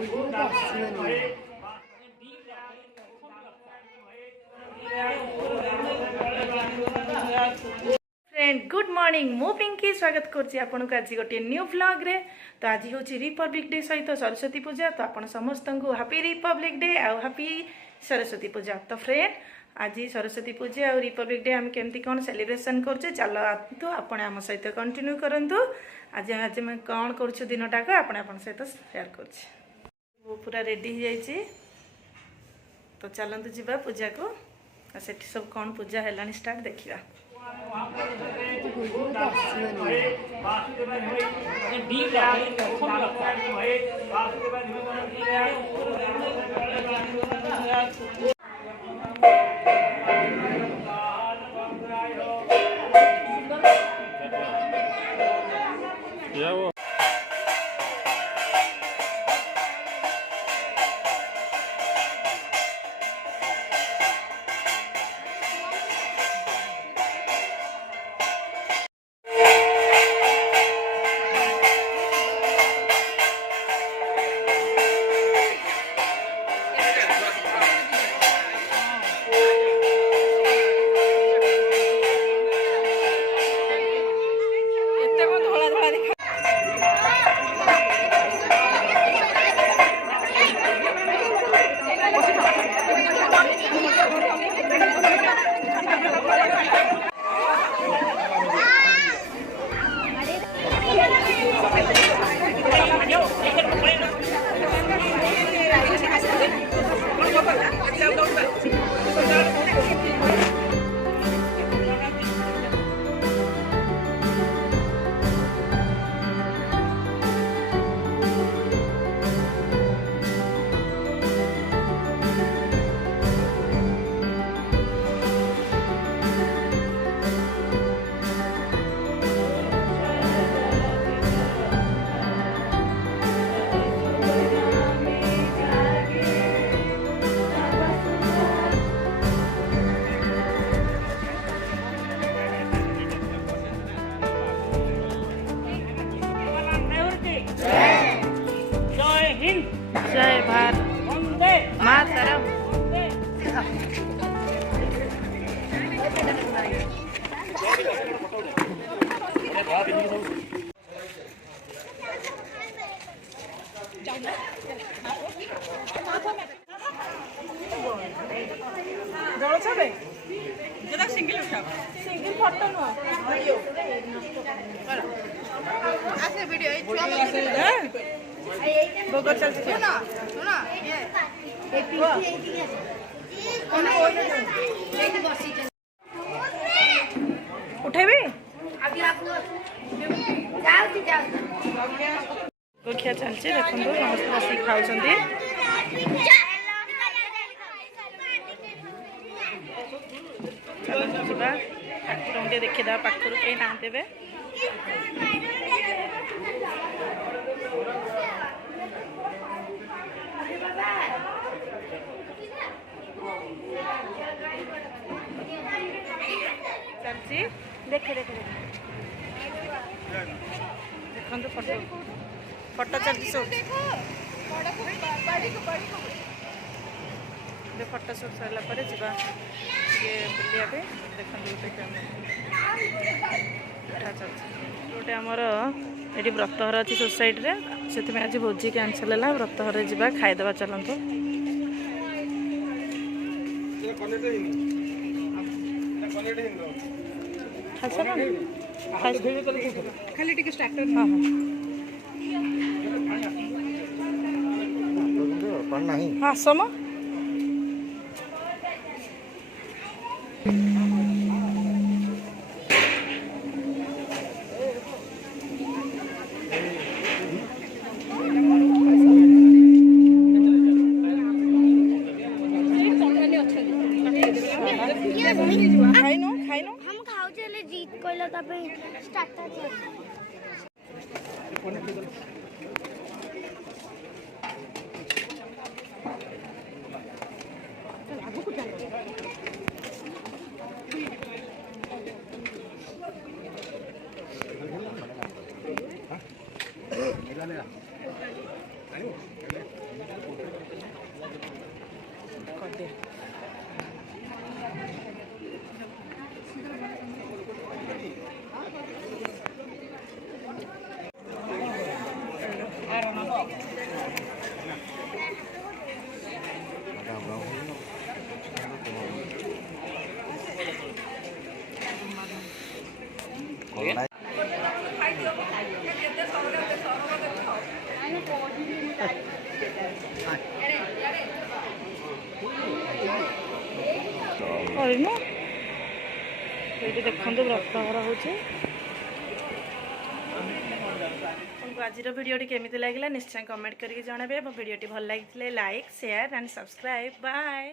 Friend good morning मु पिंकी स्वागत करछि आपन को आज गोटे न्यू व्लॉग रे। तो आज होछि रिपब्लिक डे सहित सरस्वती पूजा। तो आपन समस्त को हैप्पी रिपब्लिक डे आ हैप्पी सरस्वती पूजा। तो फ्रेंड आज सरस्वती पूजा और रिपब्लिक डे हम केमती कौन सेलिब्रेशन करछे चलो तो आपन हम सहित कंटिन्यू करंतु। आज आज मैं कौन करछु दिनटा को आपन सहित शेयर करछि। वो पूरा रेडी हो जाइए तो चलतु जीवा पूजा को सेठी सब कौन पूजा है स्टार्ट देखिए। जय भारत मातरम। सिंगल फोटो बगर चलते सुना सुना उठेबी गोखिया चलছে देखंतु समस्त बसी खाउछंती। चलो जीवा ठाकुर देखी दे पाखर कहीं ना देवे चलती देखे देखे देखो फोटो फोटो चलती सब फोटो शूट सरला पर जीवा बुलिया देखते गोटे आमर ये व्रतहर अच्छी सोसाइटी से आज भोजी कैनसल है व्रतहर जा खाईदेवा चलतु। खाली टिके स्टार्टर हां हां सम खाइनो हम खाऊ चले जीत कोइला तबे स्टार्टर କରିନୁ ଏଇଠି ଦେଖନ୍ତୁ ବ୍ରତଘର ହେଉଛି। ଆପଣଙ୍କୁ ଆଜିର ଭିଡ଼ିଓଟି କେମିତି ଲାଗିଲା ନିଶ୍ଚୟ କମେଣ୍ଟ କରିକି ଜଣାବେ। ମୋ ଭିଡ଼ିଓଟି ଭଲ ଲାଗିଥିଲେ like share and subscribe. Bye.